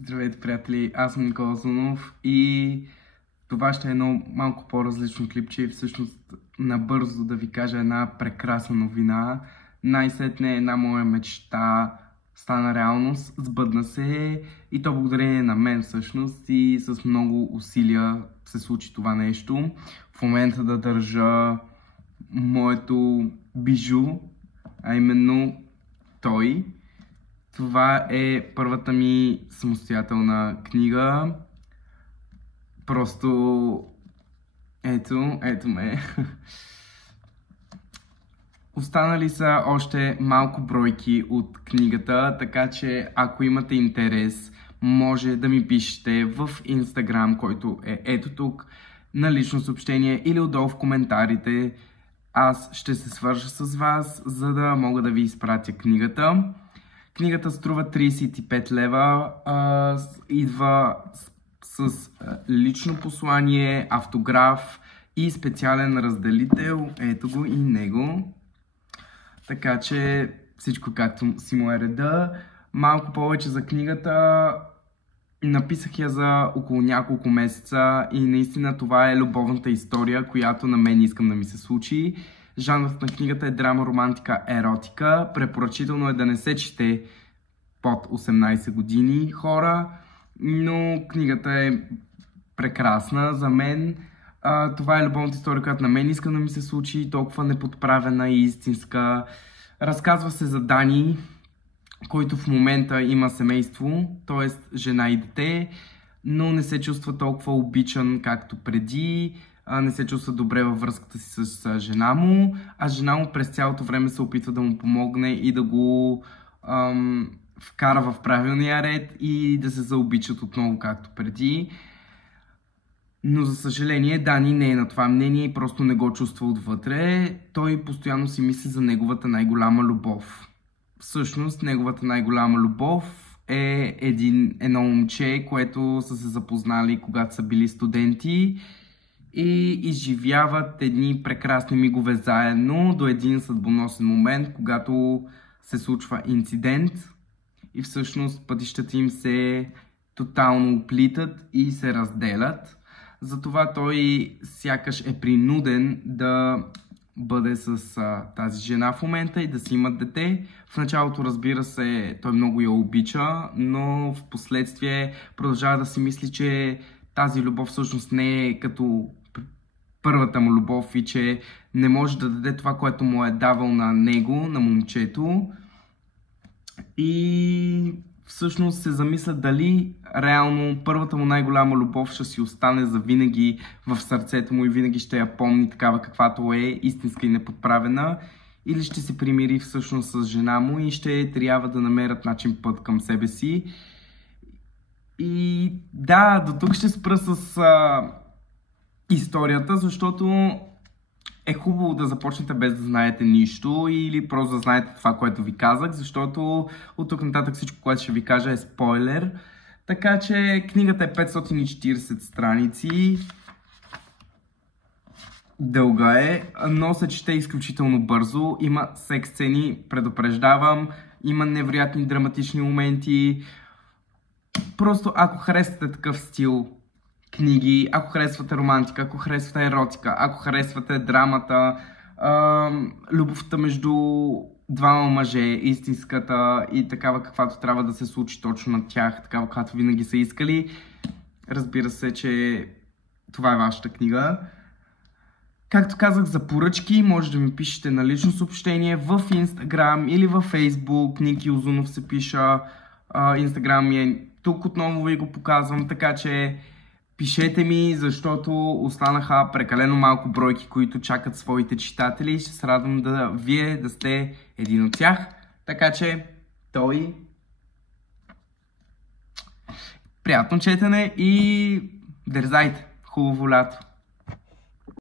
Здравейте, приятели! Аз съм Никола Зунов и това ще е едно малко по-различно клипче. Всъщност, набързо да ви кажа една прекрасна новина. Най-сетне една моя мечта стана реалност, сбъдна се и то благодарение на мен всъщност и с много усилия се случи това нещо. В момента да държа моето бижу, а именно той. Това е първата ми самостоятелна книга. Просто ето ме. Останали са още малко бройки от книгата, така че ако имате интерес, може да ми пишете в Instagram, който е ето тук, на лично съобщение или отдолу в коментарите. Аз ще се свържа с вас, за да мога да ви изпратя книгата. Книгата струва 35 лева, идва с лично послание, автограф и специален разделител. Ето го и него. Така че всичко както си му е реда. Малко повече за книгата. Написах я за около няколко месеца и наистина това е любовната история, която на мен искам да ми се случи. Жанрът на книгата е драма, романтика, еротика. Препоръчително е да не се чете под 18 години хора, но книгата е прекрасна за мен. Това е любовната история, която на мен искам да ми се случи, толкова неподправена и истинска. Разказва се за Дани, който в момента има семейство, т.е. жена и дете, но не се чувства толкова обичан както преди. Не се чувства добре във връзката си с жена му, а жена му през цялото време се опитва да му помогне и да го вкара в правилния ред и да се заобичат отново както преди. Но за съжаление Дани не е на това мнение и просто не го чувства отвътре. Той постоянно си мисли за неговата най-голяма любов. Всъщност неговата най-голяма любов е едно момче, което са се запознали когато са били студенти и изживяват едни прекрасни мигове заедно до един съдбоносен момент, когато се случва инцидент и всъщност пътищата им се тотално оплитат и се разделят. Затова той сякаш е принуден да бъде с тази жена в момента и да си имат дете. В началото, разбира се, той много я обича, но в последствие продължава да си мисли, че тази любов всъщност не е като първата му любов и че не може да даде това, което му е давал на него, на момчето. И всъщност се замисля дали реално първата му най-голяма любов ще си остане завинаги в сърцето му и винаги ще я помни такава каквато е, истинска и неподправена, или ще се примири всъщност с жена му и ще трябва да намерят начин път към себе си. И да, до тук ще спра с историята, защото е хубаво да започнете без да знаете нищо или просто да знаете това, което ви казах, защото от тук нататък всичко, което ще ви кажа е спойлер. Така че книгата е 540 страници, дълга е, но се чете изключително бързо, има секс сцени, предупреждавам, има невероятни драматични моменти. Просто ако харесвате такъв стил книги, ако харесвате романтика, ако харесвате еротика, ако харесвате драмата, любовта между двама мъже, истинската и такава каквато трябва да се случи точно на тях, такава каквато винаги са искали, разбира се, че това е вашата книга. Както казах, за поръчки може да ми пишете на лично съобщение в Instagram или в Facebook. Ники Озунов се пиша. Instagram ми е тук, отново ви го показвам, така че пишете ми, защото останаха прекалено малко бройки, които чакат своите читатели и ще се радвам вие да сте един от тях. Така че, приятно четене и дерзайте! Хубаво лято!